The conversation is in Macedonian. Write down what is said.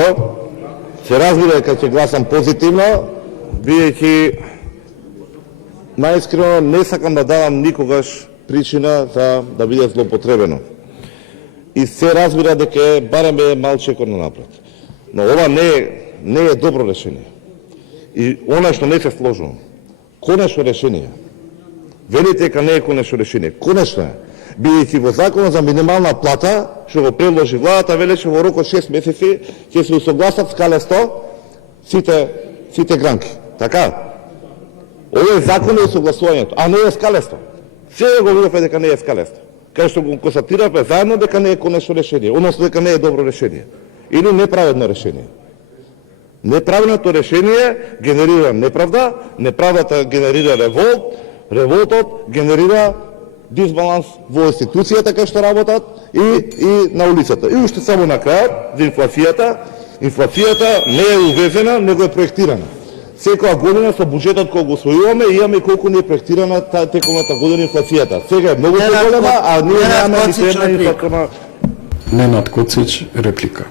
Добро, се разбира дека ќе гласам позитивно, бидејќи најискрено не сакам да давам никогаш причина за да биде злоупотребено. И се разбира дека барем е малчеко напред. Но ова не е добро решение. И она што не се сложило, конечно решение. Велите дека не е конечно решение. Конечно е. Бидејќи во Законот за минимална плата, што го предложи владата, велеше во рок од 6 месеци ќе се усогласат скале 100 сите гранки. Така? Овој закон е усогласувањето, а не е скале 100. Сега го видовме дека не е скале 100. Кај што го констатиравме заедно дека не е конечно решение, односно дека не е добро решение. Или неправедно решение. Неправилното решение генерира неправда, неправдата генерира револт, револтот генерира дисбаланс во институцијата кај што работат и на улицата. И уште само на крајот за инфлацијата. Инфлацијата не е увезена, него е проектирана. Секоја година со буџетот кој го усвојуваме имаме колку не е проектирана тековната година инфлацијата. Сега е многу поголема, а ние немаме ни една инфлација. Ненад Коцич, реплика.